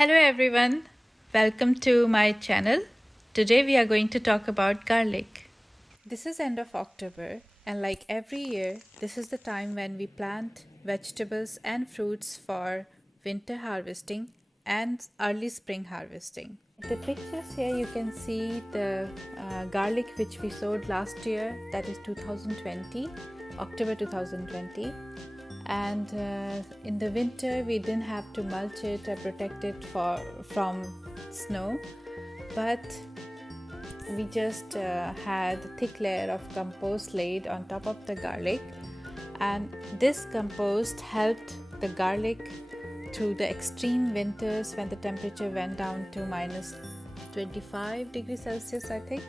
Hello everyone, welcome to my channel. Today we are going to talk about garlic. This is end of October and like every year, this is the time when we plant vegetables and fruits for winter harvesting and early spring harvesting. The pictures here you can see the garlic which we sowed last year, that is 2020, October 2020. And in the winter we didn't have to mulch it or protect it from snow, but we just had a thick layer of compost laid on top of the garlic, and this compost helped the garlic through the extreme winters when the temperature went down to minus 25 degrees Celsius, I think,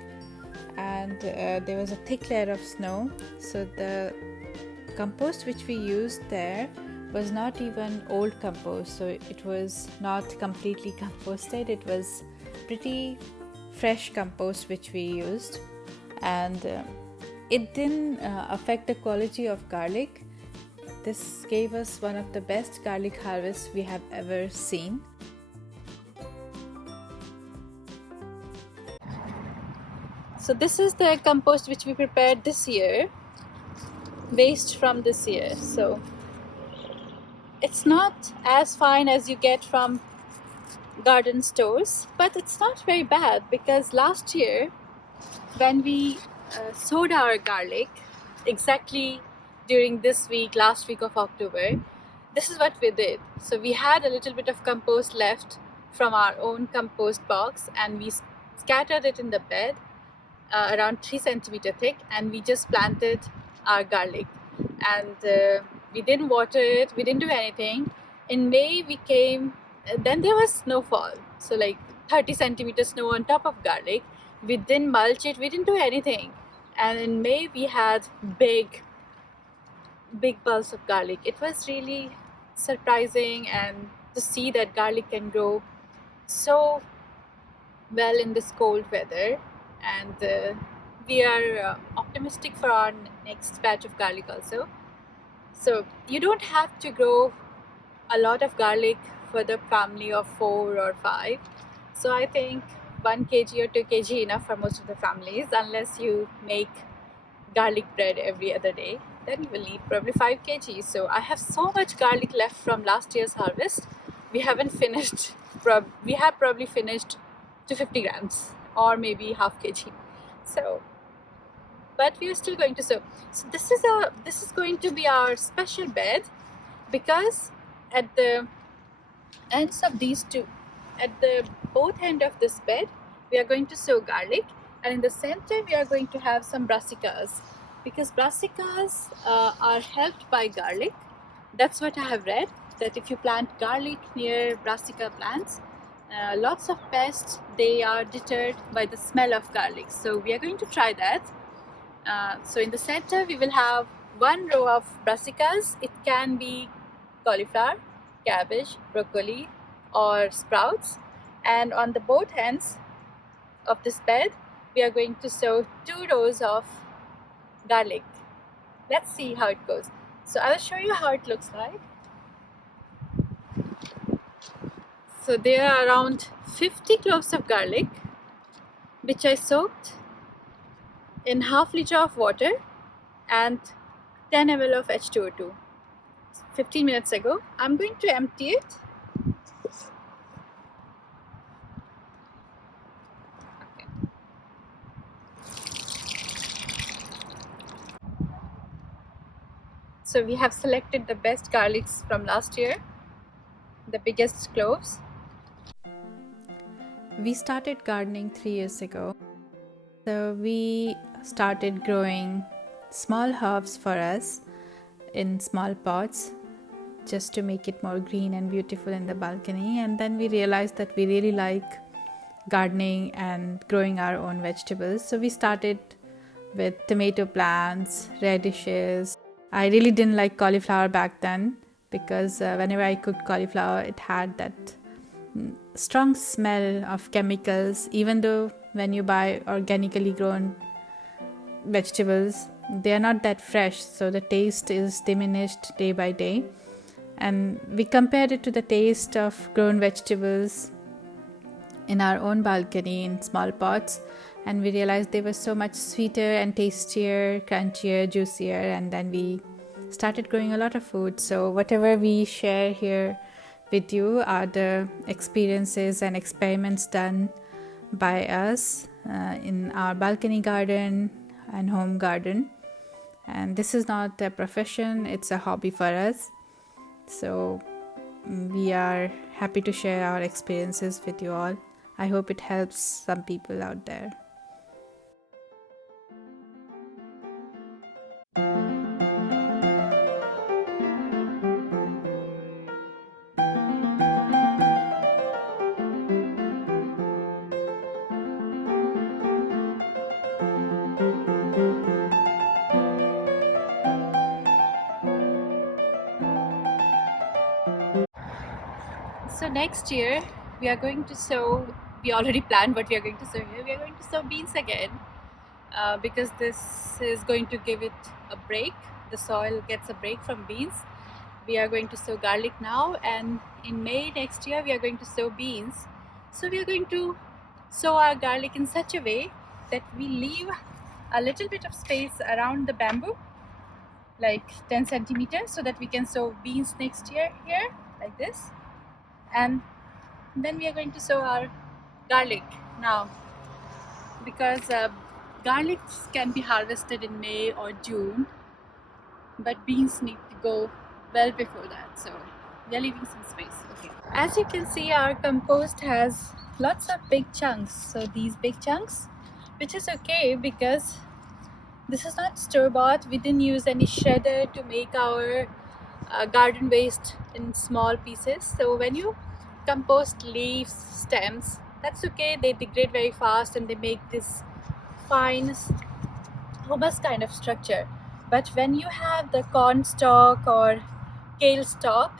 and there was a thick layer of snow. So the compost which we used there was not even old compost, so it was not completely composted. It was pretty fresh compost which we used, and it didn't affect the quality of garlic. This gave us one of the best garlic harvests we have ever seen. So this is the compost which we prepared this year, waste from this year. So it's not as fine as you get from garden stores, but it's not very bad, because last year when we sowed our garlic exactly during this week, last week of October, this is what we did. So we had a little bit of compost left from our own compost box, and we scattered it in the bed around 3 centimeter thick, and we just planted our garlic, and we didn't water it, we didn't do anything. In May we came, then there was snowfall, so like 30 centimeter snow on top of garlic. We didn't mulch it, we didn't do anything, and in May we had big bulbs of garlic. It was really surprising, and to see that garlic can grow so well in this cold weather. And we are optimistic for our next batch of garlic also. So you don't have to grow a lot of garlic for the family of 4 or 5. So I think 1 kg or 2 kg enough for most of the families, unless you make garlic bread every other day. Then you will need probably 5 kg. So I have so much garlic left from last year's harvest. We haven't finished. We have probably finished 250 grams or maybe half kg. So, but we are still going to sow. So this is going to be our special bed, because at the ends of these two, at the both end of this bed, we are going to sow garlic, and in the center we are going to have some brassicas, because brassicas are helped by garlic. That's what I have read, that if you plant garlic near brassica plants, lots of pests, they are deterred by the smell of garlic. So we are going to try that. So in the center we will have 1 row of brassicas. It can be cauliflower, cabbage, broccoli, or sprouts. And on the both ends of this bed we are going to sow 2 rows of garlic. Let's see how it goes. So I will show you how it looks like. So there are around 50 cloves of garlic, which I soaked in half liter of water and 10 ml of H2O2 15 minutes ago. I'm going to empty it. Okay. So we have selected the best garlics from last year, the biggest cloves. We started gardening 3 years ago. So we started growing small herbs for us in small pots, just to make it more green and beautiful in the balcony. And then we realized that we really like gardening and growing our own vegetables. So we started with tomato plants, radishes. I really didn't like cauliflower back then, because whenever I cooked cauliflower, it had that strong smell of chemicals. Even though when you buy organically grown vegetables, they are not that fresh, so the taste is diminished day by day. And we compared it to the taste of grown vegetables in our own balcony in small pots, and we realized they were so much sweeter and tastier, crunchier, juicier, and then we started growing a lot of food. So whatever we share here with you are the experiences and experiments done by us in our balcony garden and home garden. And this is not a profession, it's a hobby for us. So we are happy to share our experiences with you all. I hope it helps some people out there. So next year we are going to sow, we already planned what we are going to sow here. We are going to sow beans again because this is going to give it a break. The soil gets a break from beans. We are going to sow garlic now, and in May next year we are going to sow beans. So we are going to sow our garlic in such a way that we leave a little bit of space around the bamboo, like 10 centimeters, so that we can sow beans next year here like this. And then we are going to sow our garlic now, because garlics can be harvested in May or June, but beans need to go well before that, so we are leaving some space. Okay. As you can see, our compost has lots of big chunks, so these big chunks, which is okay because this is not store-bought. We didn't use any shredder to make our garden waste in small pieces. So when you compost leaves, stems, that's okay, they degrade very fast and they make this fine humus kind of structure. But when you have the corn stalk or kale stalk,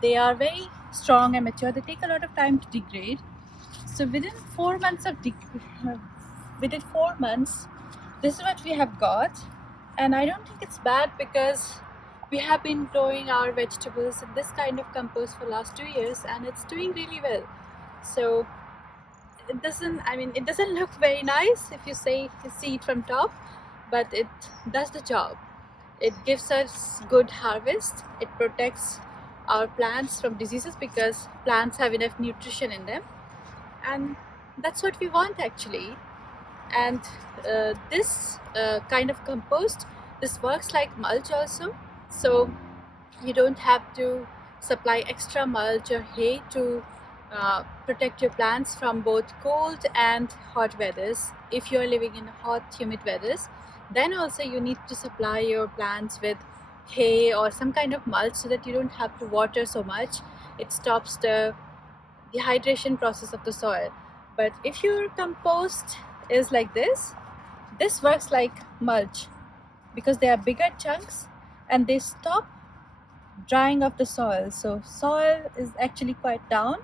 they are very strong and mature. They take a lot of time to degrade. So within 4 months this is what we have got. And I don't think it's bad because we have been growing our vegetables in this kind of compost for last 2 years and it's doing really well. So it doesn't look very nice if you see it from top, but it does the job. It gives us good harvest. It protects our plants from diseases because plants have enough nutrition in them, and that's what we want actually. And this kind of compost, this works like mulch also, so you don't have to supply extra mulch or hay to protect your plants from both cold and hot weathers. If you're living in hot humid weathers, then also you need to supply your plants with hay or some kind of mulch so that you don't have to water so much. It stops the dehydration process of the soil. But if your compost is like this works like mulch because they are bigger chunks and they stop drying of the soil. So soil is actually quite down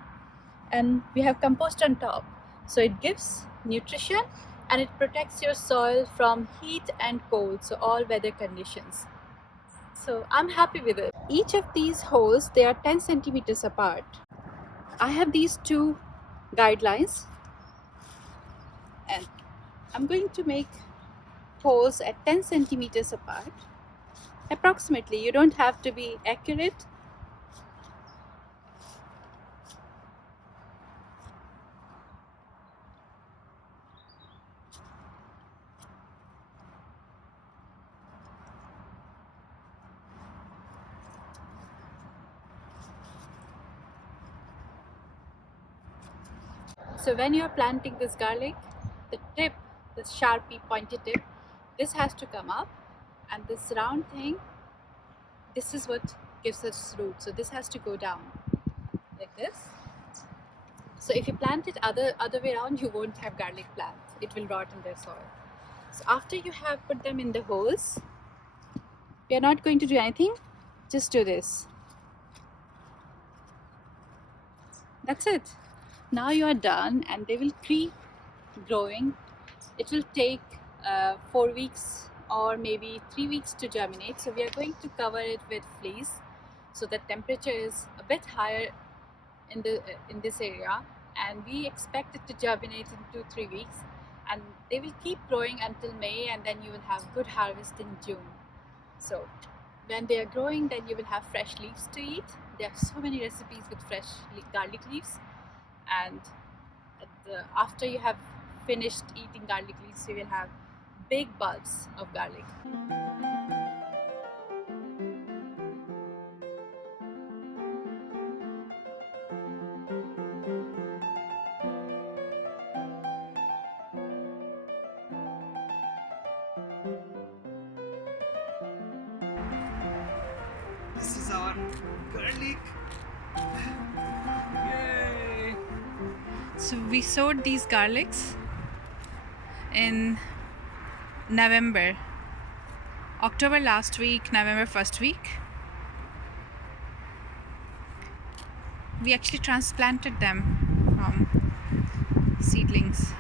and we have compost on top. So it gives nutrition and it protects your soil from heat and cold, so all weather conditions. So I'm happy with it. Each of these holes, they are 10 centimeters apart. I have these two guidelines and I'm going to make holes at 10 centimeters apart. Approximately, you don't have to be accurate. So when you're planting this garlic, the tip, the sharpie pointed tip, this has to come up, and this round thing, this is what gives us root. So this has to go down like this. So if you plant it other way around, you won't have garlic plants. It will rot in their soil. So after you have put them in the holes, we are not going to do anything. Just do this. That's it. Now you are done, and they will keep growing. It will take 4 weeks or maybe 3 weeks to germinate. So we are going to cover it with fleece so the temperature is a bit higher in this area, and we expect it to germinate in 2-3 weeks, and they will keep growing until May, and then you will have good harvest in June. So when they are growing, then you will have fresh leaves to eat. There are so many recipes with fresh garlic leaves, and after you have finished eating garlic leaves, you will have big bulbs of garlic. This is our garlic. Yay! So we sowed these garlics in November, October last week, November first week. We actually transplanted them from seedlings,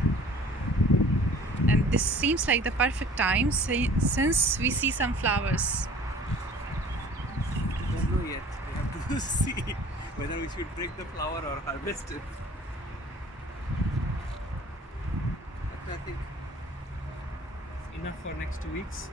and this seems like the perfect time since we see some flowers. Don't know yet. We have to see whether we should break the flower or harvest it. But I think it's enough for next 2 weeks.